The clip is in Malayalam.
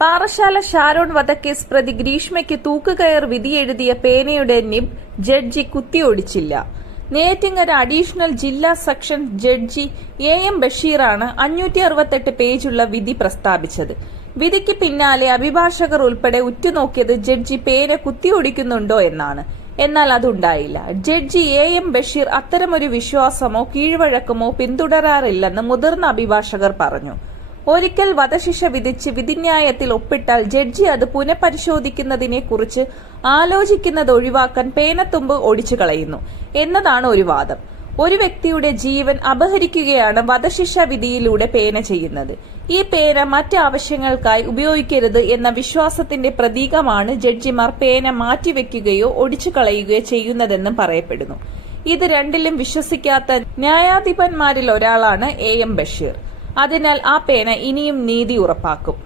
പാറശാല ഷാരോൺ വധക്കേസ് പ്രതി ഗ്രീഷ്മയ്ക്ക് തൂക്കുകയർ വിധിയെഴുതിയ പേനയുടെ നിബ് ജഡ്ജി കുത്തിയൊടിച്ചില്ല. നെയ്യാറ്റിൻകര അഡീഷണൽ ജില്ലാ സെഷൻ ജഡ്ജി എം ബഷീറാണ് 568 പേജുള്ള വിധി പ്രസ്താവിച്ചത്. വിധിക്ക് പിന്നാലെ അഭിഭാഷകർ ഉൾപ്പെടെ ഉറ്റുനോക്കിയത് ജഡ്ജി പേന കുത്തിയൊടിക്കുന്നുണ്ടോ എന്നാണ്. എന്നാൽ അതുണ്ടായില്ല. ജഡ്ജി എം ബഷീർ അത്തരമൊരു വിശ്വാസമോ കീഴ്വഴക്കമോ പിന്തുടരാറില്ലെന്ന് മുതിർന്ന അഭിഭാഷകർ പറഞ്ഞു. ഒരിക്കൽ വധശിക്ഷ വിധിച്ച് വിധിന്യായത്തിൽ ഒപ്പിട്ടാൽ ജഡ്ജി അത് പുനഃപരിശോധിക്കുന്നതിനെക്കുറിച്ച് ആലോചിക്കുന്നത് ഒഴിവാക്കാൻ പേനത്തുമ്പ് ഒടിച്ചു കളയുന്നു എന്നതാണ് ഒരു വാദം. ഒരു വ്യക്തിയുടെ ജീവൻ അപഹരിക്കുകയാണ് വധശിക്ഷ വിധിയിലൂടെ പേന ചെയ്യുന്നത്. ഈ പേന മറ്റ് ആവശ്യങ്ങൾക്കായി ഉപയോഗിക്കരുത് എന്ന വിശ്വാസത്തിന്റെ പ്രതീകമാണ് ജഡ്ജിമാർ പേന മാറ്റിവെക്കുകയോ ഒടിച്ചു കളയുകയോ ചെയ്യുന്നതെന്നും പറയപ്പെടുന്നു. ഇത് രണ്ടിലും വിശ്വസിക്കാത്ത ന്യായാധിപന്മാരിൽ ഒരാളാണ് എം ബഷീർ. അതിനാൽ ആ പേന ഇനിയും നീതി ഉറപ്പാക്കും.